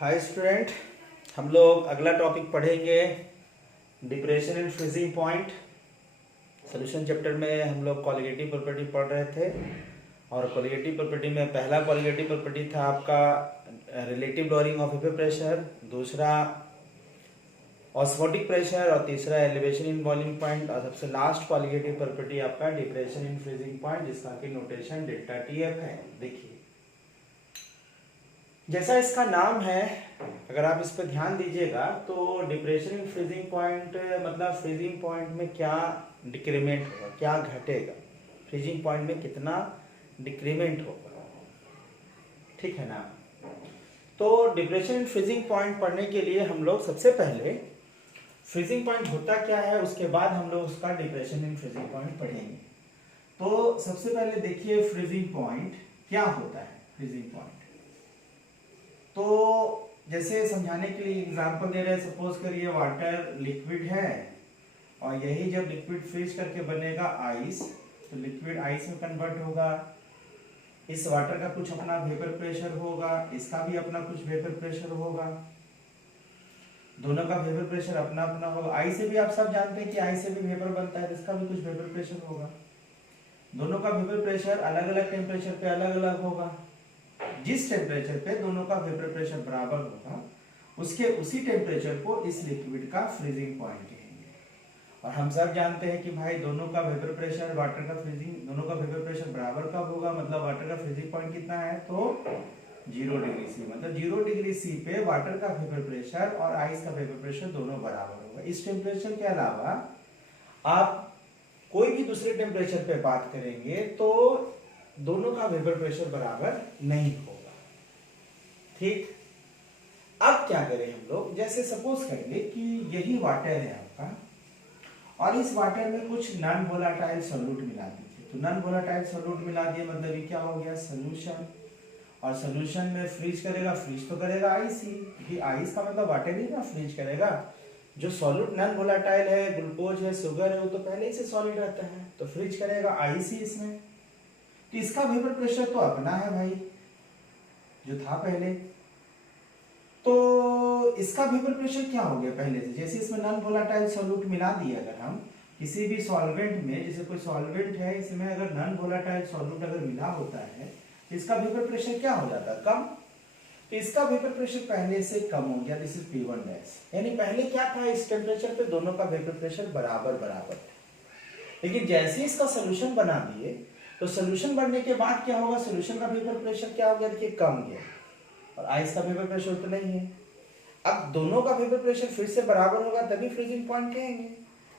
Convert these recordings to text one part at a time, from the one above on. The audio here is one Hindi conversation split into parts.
हाय स्टूडेंट, हम लोग अगला टॉपिक पढ़ेंगे depression and freezing point. Solution chapter में हम लोग कॉलिगेटिव प्रॉपर्टी पढ़ रहे थे और कॉलिगेटिव प्रॉपर्टी में पहला कॉलिगेटिव प्रॉपर्टी था आपका relative lowering of vapour pressure, दूसरा ऑस्मोटिक प्रेशर और तीसरा एलिवेशन इन बॉइलिंग पॉइंट और सबसे लास्ट कॉलिगेटिव प्रॉपर्टी आपका डिप्रेशन इन फ्रीजिंग पॉइंट, जिसका की नोटेशन डेल्टा टीएफ है। देखिए जैसा इसका नाम है, अगर आप इस पर ध्यान दीजिएगा तो डिप्रेशन इन फ्रीजिंग पॉइंट मतलब फ्रीजिंग पॉइंट में क्या डिक्रीमेंट होगा, क्या घटेगा, फ्रीजिंग पॉइंट में कितना डिक्रीमेंट होगा, ठीक है ना। तो डिप्रेशन इन फ्रीजिंग पॉइंट पढ़ने के लिए हम लोग सबसे पहले फ्रीजिंग पॉइंट होता क्या है, उसके बाद हम लोग उसका डिप्रेशन इन फ्रीजिंग पॉइंट पढ़ेंगे। तो सबसे पहले देखिए फ्रीजिंग पॉइंट क्या होता है। फ्रीजिंग पॉइंट तो जैसे समझाने के लिए एग्जांपल दे रहे हैं, सपोज करिए वाटर लिक्विड है और यही जब लिक्विड फ्रीज करके बनेगा आइस, तो लिक्विड आइस में कन्वर्ट होगा। इस वाटर का कुछ अपना वेपर प्रेशर होगा, इसका भी अपना कुछ वेपर प्रेशर होगा, दोनों का वेपर प्रेशर अपना अपना होगा। आई से भी आप सब जानते हैं कि आई से भी वेपर बनता है, इसका भी कुछ वेपर प्रेशर होगा। दोनों का वेपर प्रेशर अलग अलग टेम्परेचर पे अलग अलग होगा। जिस टेम्परेचर पे दोनों का वेपर प्रेशर बराबर होगा, उसके उसी टेम्परेचर को इस लिक्विड का फ्रीजिंग पॉइंट कहेंगे। और हम सब जानते हैं कि भाई दोनों का वेपर प्रेशर, वाटर का फ्रीजिंग, दोनों का वेपर प्रेशर बराबर कब होगा, मतलब वाटर का फ्रीजिंग पॉइंट कितना है, तो 0 डिग्री सी, मतलब 0 डिग्री सी पे वाटर का वेपर प्रेशर और आइस का वेपर प्रेशर दोनों बराबर होगा। इस टेम्परेचर के अलावा आप कोई भी दूसरे टेम्परेचर पे बात करेंगे तो दोनों का वेपर प्रेशर बराबर नहीं होगा, ठीक। अब क्या करें हम लोग, जैसे सपोज करेंगे कि यही वाटर है आपका और इस वाटर में कुछ नॉन वोलेटाइल सॉल्यूट मिला दीजिए। तो नॉन वोलेटाइल सॉल्यूट मिला दिए मतलब ये क्या हो गया, सोल्यूशन। और सोल्यूशन में फ्रीज करेगा, फ्रीज तो करेगा आइस ही, क्योंकि आइस का मतलब वाटर ही ना फ्रीज करेगा। जो सॉल्यूट नॉन वोलेटाइल है, ग्लूकोज है, शुगर है, वो तो पहले ही से सॉलिड रहता है, तो फ्रीज करेगा आइस ही इसमें। तो इसका वेपर प्रेशर तो अपना है भाई, जो था पहले। तो इसका वेपर प्रेशर क्या हो गया पहले से, जैसे इसमें नॉन वोलेटाइल सॉल्यूट मिला दिए, अगर हम किसी भी सॉल्वेंट में, जैसे कोई सॉल्वेंट है, इसमें अगर नॉन वोलेटाइल सॉल्यूट अगर मिला होता है, तो इसका वेपर प्रेशर क्या हो जाता है, कम। तो इसका वेपर प्रेशर पहले से कम हो गया, दिस इज P1 डैश। यानी पहले क्या था, इस टेम्परेचर पे दोनों का वेपर प्रेशर बराबर बराबर था। लेकिन जैसे इसका सोल्यूशन बना दिए, तो सोल्यूशन बनने के बाद क्या होगा, सोल्यूशन का वेपर प्रेशर क्या हो गया, देखिए कम गया, और आइस का वेपर प्रेशर तो नहीं है। अब दोनों का वेपर प्रेशर फिर से बराबर होगा तभी फ्रीजिंग पॉइंट कहेंगे।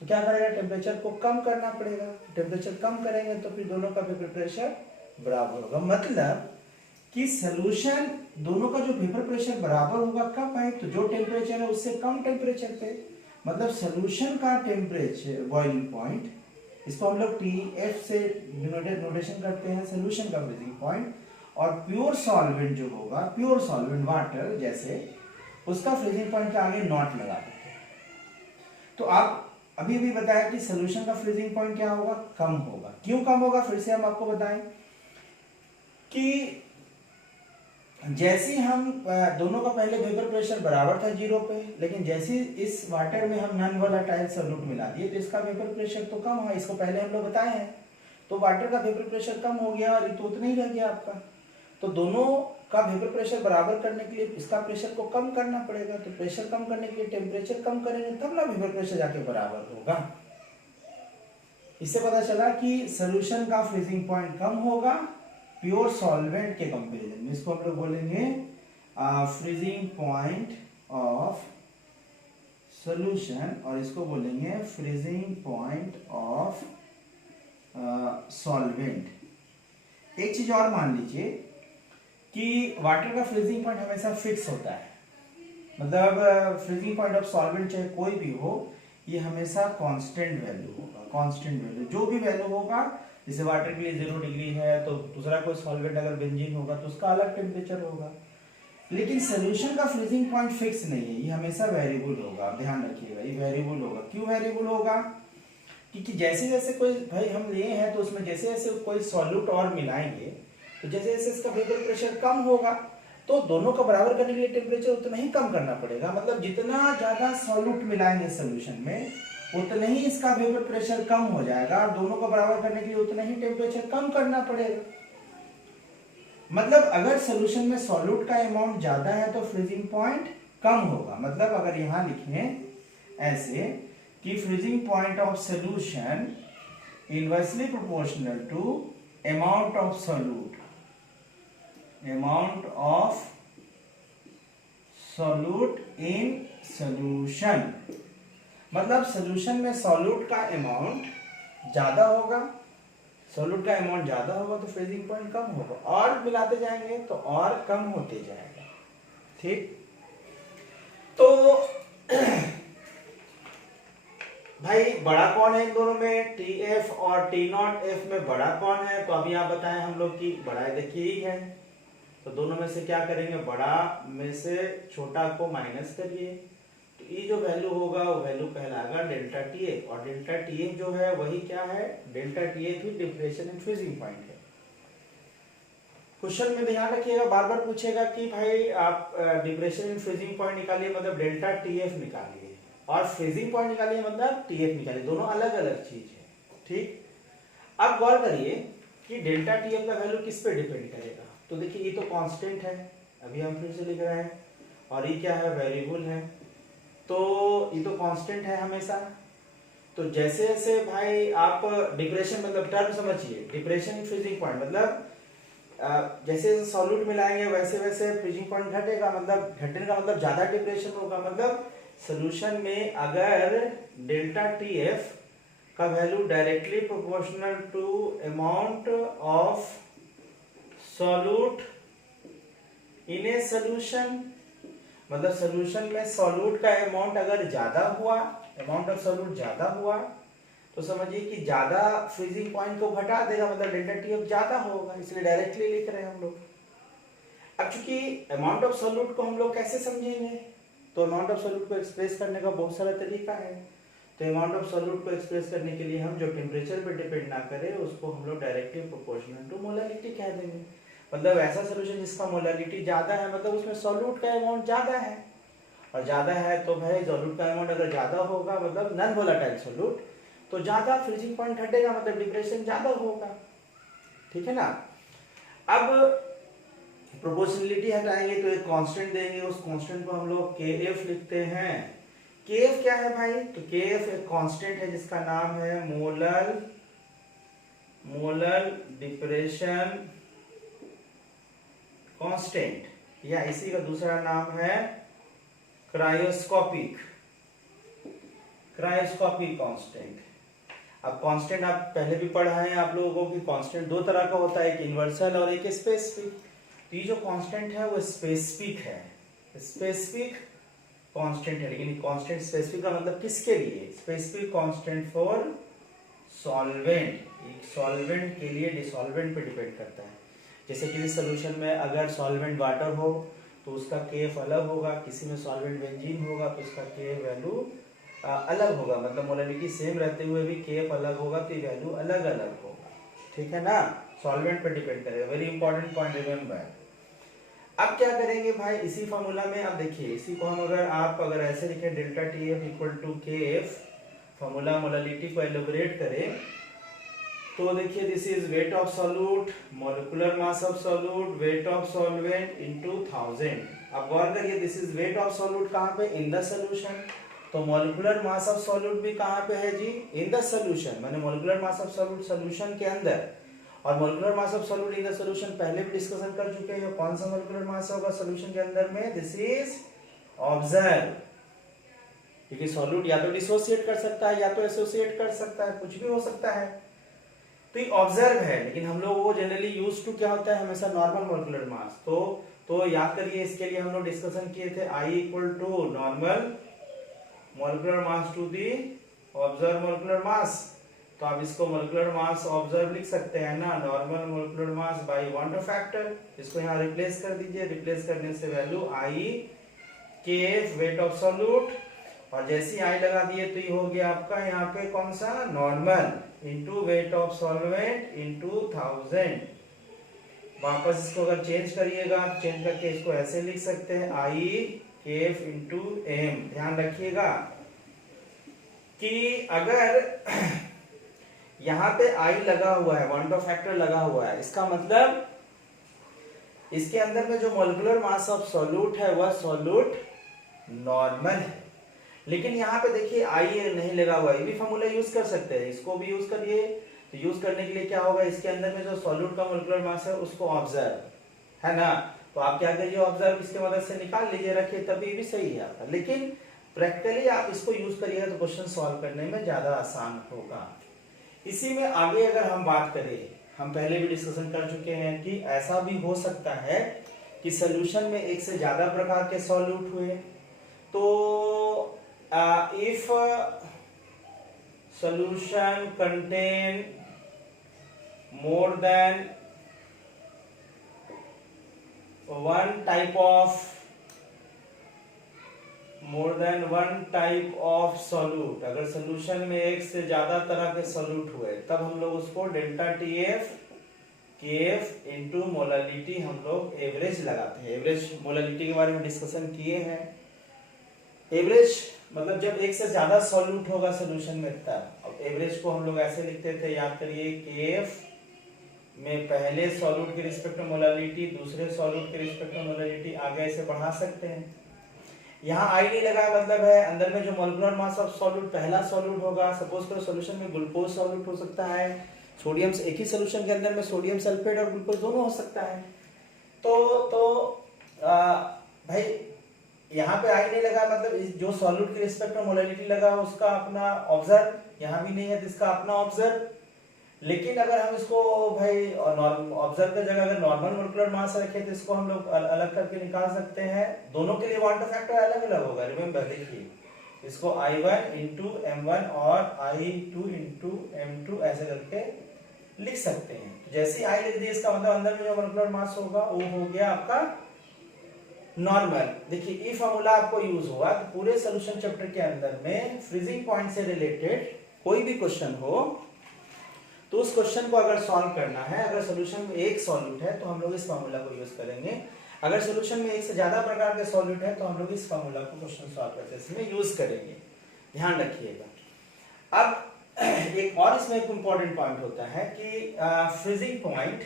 तो क्या करेगा, टेम्परेचर को कम करना पड़ेगा। टेम्परेचर कम करेंगे तो फिर दोनों का वेपर प्रेशर बराबर होगा, मतलब कि सोल्यूशन दोनों का जो वेपर प्रेशर बराबर होगा कब है, तो जो टेम्परेचर है उससे कम टेम्परेचर पे, मतलब सोल्यूशन का टेम्परेचर बॉइलिंग पॉइंट, इसको हम लोग TF से नोटेशन करते हैं, सोल्यूशन का फ्रीजिंग पॉइंट। और प्योर सॉल्वेंट जो होगा, प्योर सॉल्वेंट वाटर जैसे, उसका फ्रीजिंग पॉइंट के आगे नॉट लगा देते हैं। तो आप अभी भी बताया कि सोल्यूशन का फ्रीजिंग पॉइंट क्या होगा, कम होगा। क्यों कम होगा, फिर से हम आपको बताएं कि जैसे हम दोनों का पहले वेपर प्रेशर बराबर था 0 पे, लेकिन जैसे इस वाटर में हम नॉन वोलेटाइल सॉल्यूट मिला दिए तो इसका वेपर प्रेशर तो कम हुआ, इसको पहले हम लोग बताए हैं। तो वाटर का वेपर प्रेशर कम हो गया और ये तो उतना ही रह गया आपका। तो दोनों का वेपर प्रेशर बराबर करने के लिए इसका प्रेशर को कम करना पड़ेगा। तो प्रेशर कम करने के लिए टेम्परेचर कम करेंगे तब ना वेपर प्रेशर जाके बराबर होगा। इससे पता चला कि सोल्यूशन का फ्रीजिंग पॉइंट कम होगा प्योर सॉल्वेंट के कंपैरिजन में। इसको हम लोग बोलेंगे फ्रीजिंग पॉइंट ऑफ सॉल्यूशन, और इसको बोलेंगे फ्रीजिंग पॉइंट ऑफ सॉल्वेंट। एक चीज और मान लीजिए कि वाटर का फ्रीजिंग पॉइंट हमेशा फिक्स होता है, मतलब फ्रीजिंग पॉइंट ऑफ सॉल्वेंट चाहे कोई भी हो, ये हमेशा कांस्टेंट वैल्यू होगा। कांस्टेंट वैल्यू जो भी वैल्यू होगा, जैसे वाटर के लिए 0 डिग्री है, तो दूसरा कोई सॉल्वेंट अगर बेंजीन होगा तो उसका अलग टेम्परेचर होगा। लेकिन सोल्यूशन का फ्रीजिंग पॉइंट फिक्स नहीं है, ये हमेशा वेरिएबल होगा, ध्यान रखिएगा, ये वेरिएबल होगा। क्यों वेरिएबल होगा, क्योंकि जैसे जैसे कोई भाई हम लिए हैं तो उसमें जैसे जैसे कोई सॉल्यूट और मिलाएंगे तो जैसे जैसे इसका वेपर प्रेशर कम होगा, तो दोनों का बराबर करने के लिए टेम्परेचर उतना ही कम करना पड़ेगा, मतलब जितना ज्यादा सॉल्यूट मिलाएंगे सोल्यूशन में उतना ही इसका वेपर प्रेशर कम हो जाएगा, और दोनों को बराबर करने के लिए उतना ही टेम्परेचर कम करना पड़ेगा। मतलब अगर सोल्यूशन में सॉल्यूट का अमाउंट ज्यादा है तो फ्रीजिंग पॉइंट कम होगा। मतलब अगर यहां लिखें ऐसे कि freezing point of solution inversely proportional to amount of solute, amount of solute in solution. मतलब सोल्यूशन में सॉल्यूट का अमाउंट ज्यादा होगा, सॉल्यूट का अमाउंट ज्यादा होगा तो फ्रीजिंग पॉइंट कम होगा, और मिलाते जाएंगे तो और कम होते जाएगा। ठीक, तो भाई बड़ा कौन है इन दोनों में, TF और T0F में बड़ा कौन है? तो अभी आप बताएं हम लोग की बड़ा देखिए ही है, तो दोनों में से क्या करेंगे, बड़ा में से छोटा को माइनस करिए, तो ये जो वैल्यू होगा वो वैल्यू कहलाएगा डेल्टा TF, और डेल्टा TF जो है वही क्या है, delta TF he depression and freezing point है। क्वेश्चन में ध्यान रखिएगा, बार बार पूछेगा कि भाई आप डिप्रेशन एंड फ्रीजिंग पॉइंट निकालिए, मतलब डेल्टा TF निकालिए, और फ्रीजिंग पॉइंट निकालिए मतलब TF निकालिए, दोनों अलग अलग चीज है। ठीक, अब गौर करिए कि डेल्टा TF का वैल्यू किस पे डिपेंड करेगा। तो देखिए ये तो कांस्टेंट है, अभी हम फिर से लिख रहे हैं, और ये क्या है, वेरिएबल है, तो ये तो कांस्टेंट है हमेशा। तो जैसे जैसे भाई आप डिप्रेशन, मतलब टर्म समझिए, डिप्रेशन फ्रीजिंग पॉइंट मतलब जैसे जैसे सॉल्यूट मिलाएंगे वैसे वैसे फ्रीजिंग पॉइंट घटेगा, मतलब घटने का मतलब ज्यादा डिप्रेशन होगा। मतलब सोल्यूशन में अगर डेल्टा TF का value directly proportional to amount of solute in a solution, मतलब सोल्यूशन में सॉल्यूट का अमाउंट अगर ज्यादा हुआ, अमाउंट ऑफ सॉल्यूट ज्यादा हुआ, तो समझिए कि ज्यादा फ्रीजिंग पॉइंट को घटा देगा, मतलब डेल्टा TF ज्यादा होगा, इसलिए डायरेक्टली लिख रहे हैं हम लोग। अब चूंकि अमाउंट ऑफ सॉल्यूट को हम लोग कैसे समझेंगे, तो अमाउंट ऑफ सॉल्यूट को एक्सप्रेस करने का बहुत सारा तरीका है। तो अमाउंट ऑफ सॉल्यूट को एक्सप्रेस करने के लिए हम जो टेम्परेचर पे डिपेंड ना करे उसको हम लोग डायरेक्टली प्रोपोर्शनल टू मोलारिटी कह देंगे। मतलब ऐसा सोल्यूशन जिसका मोलारिटी ज्यादा है, मतलब उसमें सॉल्यूट का अमाउंट ज्यादा है, और ज्यादा है तो भाई सॉल्यूट का अमाउंट अगर ज्यादा होगा, मतलब नॉन वोलेटाइल सॉल्यूट, तो ज्यादा फ्रीजिंग पॉइंट घटेगा, मतलब डिप्रेशन ज्यादा होगा। ठीक है ना। अब प्रोपोर्शनलिटी हटाएंगे तो एक कांस्टेंट देंगे, उस कांस्टेंट को हम लोग KF लिखते हैं। KF क्या है भाई, तो KF एक कांस्टेंट है जिसका नाम है मोलर डिप्रेशन कांस्टेंट, या इसी का दूसरा नाम है क्रायोस्कोपिक कांस्टेंट। अब कांस्टेंट आप पहले भी पढ़ा है आप लोगों को कि कांस्टेंट दो तरह का होता है, एक यूनिवर्सल और एक स्पेसिफिक। तो ये जो कांस्टेंट है वो स्पेसिफिक है, स्पेसिफिक कांस्टेंट है। लेकिन कांस्टेंट स्पेसिफिक का मतलब किसके लिए, स्पेसिफिक कांस्टेंट फॉर सॉल्वेंट, एक सॉल्वेंट के लिए डिसॉल्वेंट पे डिपेंड करता है। जैसे किसी सोल्यूशन में अगर सॉल्वेंट वाटर हो तो उसका KF अलग होगा, किसी में सॉल्वेंट बेंजीन होगा तो उसका KF वैल्यू अलग होगा, मतलब मोलारिटी सेम रहते हुए भी KF अलग होगा तो ये वैल्यू अलग अलग होगा। ठीक है ना, सॉल्वेंट पे डिपेंड करेगा, वेरी इंपॉर्टेंट पॉइंट रिमेंबर। अब क्या करेंगे भाई, इसी फॉर्मूला में अब देखिए, इसी को हम अगर ऐसे लिखें delta TF equal to KF, formula molarity को एलोबरेट करें तो देखिए this is weight of solute, molecular mass of solute, weight of solvent into 1000। अब गौर करिए this is weight of solute कहां पे, इन द सॉल्यूशन, तो मॉलिक्यूलर मास ऑफ सॉल्यूट भी कहां पे है जी, इन द सॉल्यूशन, माने molecular mass of solute solution के अंदर। और molecular mass of solute in the solution पहले भी डिस्कशन कर चुके हैं, कौन सा मॉलिक्यूलर मास होगा सॉल्यूशन के अंदर में, दिस इज ऑब्जर्व, क्योंकि सॉल्यूट या तो डिसोसिएट कर सकता है या तो एसोसिएट कर सकता है, कुछ भी हो सकता है, तो ये ऑब्जर्व है। लेकिन हम लोग वो जनरली यूज टू क्या होता है, हमेशा नॉर्मल मॉलिक्यूलर मास। तो याद करिए, इसके लिए हम लोग डिस्कशन किए थे I equal to normal molecular mass to the observe molecular mass. तो आप इसको मॉलिक्यूलर मास ऑब्जर्व लिख सकते हैं ना, normal molecular mass by 1 factor, इसको यहाँ रिप्लेस कर दीजिए, रिप्लेस करने से value I KF wait of solute, और जैसे I लगा दिए तो ये हो गया आपका यहाँ पे कौन सा, normal into wait of solvent into 1000 वापस इसको अगर चेंज करिएगा, चेंज करके इसको ऐसे लिख सकते हैं आई केफ इंटू एम। ध्यान रखिएगा कि अगर यहाँ पे आई लगा हुआ है, वन ऑफ फैक्टर लगा हुआ है, इसका मतलब इसके अंदर में जो मॉलिक्यूलर मास ऑफ सॉल्यूट है वह सॉल्यूट नॉर्मल है। लेकिन यहाँ पे देखिए आई नहीं लगा हुआ, ये भी फॉर्मूला यूज कर सकते हैं, इसको भी यूज करिए। तो यूज करने के लिए क्या होगा, इसके अंदर में जो सॉल्यूट का मॉलिक्यूलर मास है उसको ऑब्जर्व, है ना, तो आप क्या करिए ऑब्जर्व इसके मदद से निकाल लीजिए, रखिए, तभी भी सही है आपका। लेकिन प्रैक्टिकली आप इसको यूज करिएगा तो क्वेश्चन सॉल्व करने में ज्यादा आसान होगा। इसी में आगे अगर हम बात करें, हम पहले भी डिस्कशन कर चुके हैं कि ऐसा भी हो सकता है कि सॉल्यूशन में एक से ज्यादा प्रकार के सॉल्यूट हुए। तो if solution contain more than one type of solute, अगर सॉल्यूशन में एक से ज्यादा तरह के सॉल्यूट हुए तब हम लोग उसको डेल्टा टी एफ के एफ इंटू मोलालिटी हम लोग एवरेज लगाते हैं। एवरेज मोलालिटी के बारे में डिस्कशन किए हैं। एवरेज मतलब जब एक से ज्यादा सॉल्यूट होगा सॉल्यूशन में तब। अब एवरेज को हम लोग ऐसे लिखते थे, याद करिए, केएफ में पहले सॉल्यूट के रिस्पेक्ट में मोलालिटी, दूसरे सॉल्यूट के रिस्पेक्ट में मोलालिटी, आगे ऐसे बढ़ा सकते हैं। यहाँ आई नहीं लगा, मतलब है अंदर में जो मॉलिक्यूलर मास ऑफ सॉल्यूट पहला सॉल्यूट होगा, सपोज करो सॉल्यूशन में ग्लूकोज सॉल्यूट हो सकता है, सोडियम, एक ही सॉल्यूशन के अंदर में सोडियम सल्फेट और ग्लूकोज दोनों हो सकता है। तो भाई यहाँ पे आई नहीं लगा, मतलब जो सॉल्यूट के रिस्पेक्ट में मोलालिटी लगा उसका अपना ऑब्जर्व, यहाँ भी नहीं है तो इसका अपना ऑब्जर्व। लेकिन अगर हम इसको भाई ऑब्जर्व की जगह अगर नॉर्मल मोलिकुलर मास रखे तो इसको हम लोग अलग करके निकाल सकते हैं। दोनों के लिए क्वांटम फैक्टर अलग अलग होगा, रिमेंबर, देखिए इसको I1 इंटू M1 और I2 इंटू M2 ऐसे करके लिख सकते हैं। जैसे ही I लिख दिए इसका मतलब अंदर में जो मोलिकुलर मास होगा वो हो गया आपका नॉर्मल। देखिए ये फॉर्मूला आपको यूज हुआ तो पूरे सॉल्यूशन चैप्टर के अंदर में फ्रीजिंग पॉइंट से रिलेटेड कोई भी क्वेश्चन हो तो उस क्वेश्चन को अगर सॉल्व करना है, अगर सॉल्यूशन में एक सॉल्यूट है तो हम लोग इस फॉर्मूला को यूज करेंगे, अगर सॉल्यूशन में एक से ज्यादा प्रकार के सॉल्यूट है तो हम लोग इस फॉर्मूला को क्वेश्चन सॉल्व करते समय यूज करेंगे, ध्यान रखिएगा। अब एक और इसमें एक इंपॉर्टेंट पॉइंट होता है कि फ्रीजिंग पॉइंट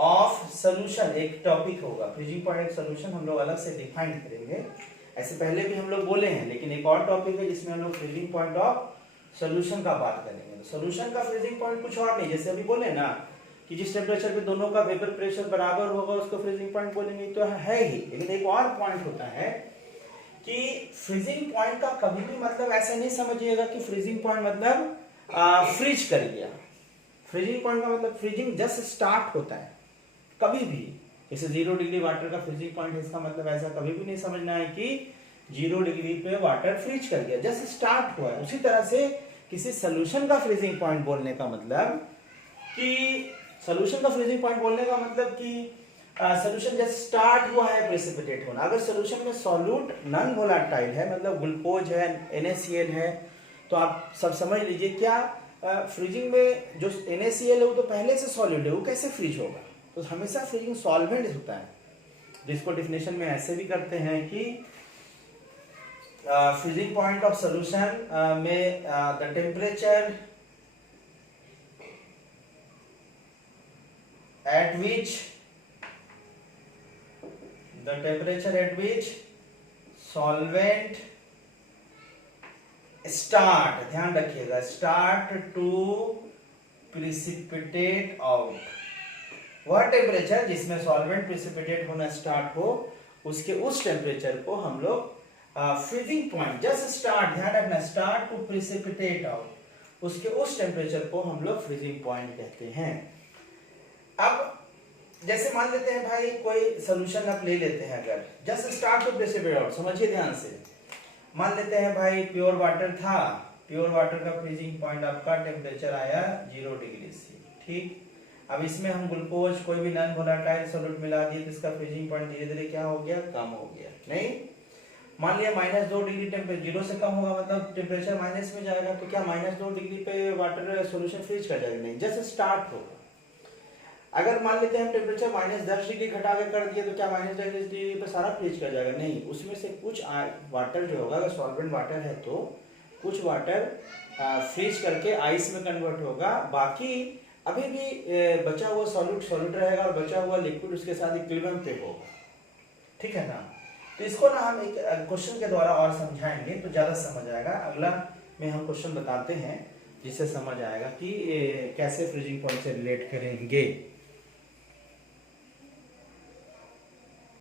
ऑफ सॉल्यूशन एक टॉपिक होगा। फ्रीजिंग पॉइंट सॉल्यूशन हम लोग अलग से डिफाइन करेंगे, ऐसे पहले भी हम लोग बोले हैं, लेकिन एक और टॉपिक है जिसमें हम लोग फ्रीजिंग पॉइंट ऑफ सॉल्यूशन का बात करेंगे। तो सॉल्यूशन का फ्रीजिंग पॉइंट कुछ और नहीं, जैसे अभी बोले ना कि जिस टेम्परेचर पे दोनों का वेपर प्रेशर बराबर होगा उसको फ्रीजिंग पॉइंट बोलेंगे, तो है ही। लेकिन एक और पॉइंट होता है कि फ्रीजिंग पॉइंट का कभी भी मतलब ऐसा नहीं समझिएगा कि फ्रीजिंग पॉइंट मतलब फ्रीज कर गया। फ्रीजिंग पॉइंट का मतलब फ्रीजिंग जस्ट स्टार्ट होता है कभी भी, जैसे 0 डिग्री वाटर का फ्रीजिंग पॉइंट है, इसका मतलब ऐसा कभी भी नहीं समझना है कि 0 डिग्री पे वाटर फ्रीज कर गया, जस्ट स्टार्ट हुआ है। उसी तरह से किसी सॉल्यूशन का फ्रीजिंग पॉइंट बोलने का मतलब कि सॉल्यूशन का फ्रीजिंग पॉइंट बोलने का मतलब कि सॉल्यूशन जस्ट स्टार्ट हुआ है प्रेसिपिटेट होना। अगर सॉल्यूशन में सॉल्यूट नॉन वोलेटाइल है, मतलब ग्लूकोज है, NaCl है, तो आप सब समझ लीजिए क्या फ्रीजिंग में जो NaCl है वो तो पहले से सॉलिड है, वो कैसे फ्रीज होगा? तो हमेशा फ्रीजिंग सॉल्वेंट होता है, जिसको डेफिनेशन में ऐसे भी करते हैं कि फ्रीजिंग पॉइंट ऑफ सॉल्यूशन में the temperature at which solvent start, ध्यान रखिएगा, start to precipitate out, वह टेम्परेचर जिसमें सॉल्वेंट प्रिसिपिटेट होना स्टार्ट हो उसके उस टेम्परेचर को हम लोग फ्रीजिंग पॉइंट, जस्ट स्टार्ट, ध्यान रखना, स्टार्ट टू प्रिसिपिटेट आउट, उसके उस टेम्परेचर को हम लोग फ्रीजिंग पॉइंट कहते हैं। अब जैसे मान लेते हैं भाई कोई सॉल्यूशन आप ले लेते हैं, अगर just start to precipitate out, समझिए ध्यान से, मान लेते हैं भाई प्योर वाटर था, प्योर वाटर का फ्रीजिंग पॉइंट आपका टेम्परेचर आया 0 डिग्री से, ठीक। अब इसमें हम ग्लूकोज कोई भी नॉन वोलेटाइल सॉल्यूट मिला दिए तो इसका फ्रीजिंग पॉइंट धीरे धीरे क्या हो गया, कम हो गया। नहीं, मान लिया -2 डिग्री टेम्परेचर, 0 से कम होगा मतलब टेम्परेचर माइनस में जाएगा, तो क्या -2 डिग्री पे वाटर सॉल्यूशन फ्रीज कर जाएगा? नहीं, जैसे स्टार्ट होगा। अगर मान लेते हैं हम टेम्परेचर -10 डिग्री घटा के कर दिए तो क्या -10 डिग्री पे सारा फ्रीज कर जाएगा? नहीं, उसमें से कुछ वाटर जो होगा, अगर सॉल्वेंट वाटर है तो कुछ वाटर फ्रीज करके आइस में कन्वर्ट होगा, बाकी अभी भी बचा हुआ सॉल्यूट रहेगा और बचा हुआ लिक्विड उसके साथ इक्विलिब्रियम पे होगा। ठीक है ना? तो इसको ना हम एक क्वेश्चन के द्वारा और समझाएंगे तो ज़्यादा समझ आएगा। अगला में हम क्वेश्चन बताते हैं जिससे समझ आएगा कि कैसे फ्रीजिंग पॉइंट से रिलेट करेंगे।